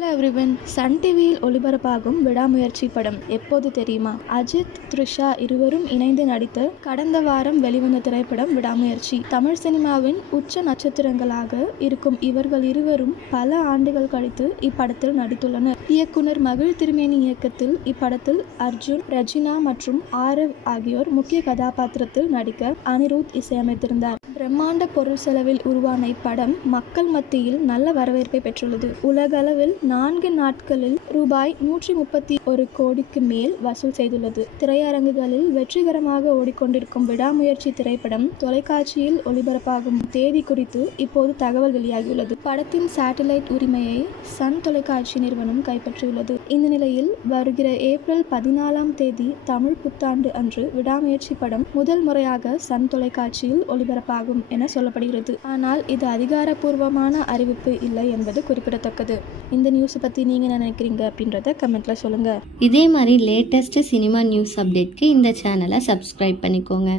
Hello everyone. Sun டிவியில் ஒளிபரப்பாகும் விடாமுயற்சி படம் எப்போது தெரியுமா? அஜித், த்ரிஷா இருவரும் இணைந்து நடித்த கடந்த வாரம் வெளிவந்த திரைப்படம் விடாமுயற்சி. தமிழ் சினிமாவின் உச்ச நட்சத்திரங்களாக இருக்கும் இவர்கள் இருவரும் பல ஆண்டுகள் கழித்து இப்படத்தில் நடித்துள்ளனர். இயக்குனர் மகிழ் திருமேனி இயக்கத்தில் இப்படத்தில் அர்ஜுன், ரெஜினா மற்றும் ஆரவ் ஆகியோர் முக்கிய கதாபாத்திரத்தில் நடிக்க அனிருத் இசையமைத்திருந்தார். பிரம்மாண்ட பொருள் செலவில் உருவான இப்படம் மக்கள் மத்தியில் நல்ல வரவேற்பை பெற்றுள்ளது. உலகளவில் 4 நாட்களில் ரூபாய் 131 கோடிக்கு மேல் வசூல் செய்துள்ளது. திரையரங்குகளில் வெற்றிகரமாக ஓடிக்கொண்டிருக்கும் விடாமுயற்சி திரைப்படம் தொலைக்காட்சியில் ஒளிபரப்பாகும் தேதி குறித்து இப்போது தகவல் வெளியாகியுள்ளது. படத்தின் சேட்டலைட் உரிமையை சன் தொலைக்காட்சி நிறுவனம் கைப்பற்றியுள்ளது. இந்த நிலையில் வருகிற ஏப்ரல் 14ஆம் தேதி தமிழ் புத்தாண்டு அன்று விடாமுயற்சி படம் முதல் முறையாக சன் தொலைக்காட்சியில் ஒளிபரப்பாகும் என சொல்லப்படுகிறது. ஆனால் இது அதிகாரப்பூர்வமான அறிவிப்பு இல்லை என்பது குறிப்பிடத்தக்கது. இந்த நியூஸ் பற்றி நீங்கள் என்ன நினைக்கிறீங்க அப்படின்றத கமெண்ட்டில் சொல்லுங்கள். இதே மாதிரி லேட்டஸ்ட் சினிமா நியூஸ் அப்டேட்க்கு இந்த சேனலை சப்ஸ்கிரைப் பண்ணிக்கோங்க.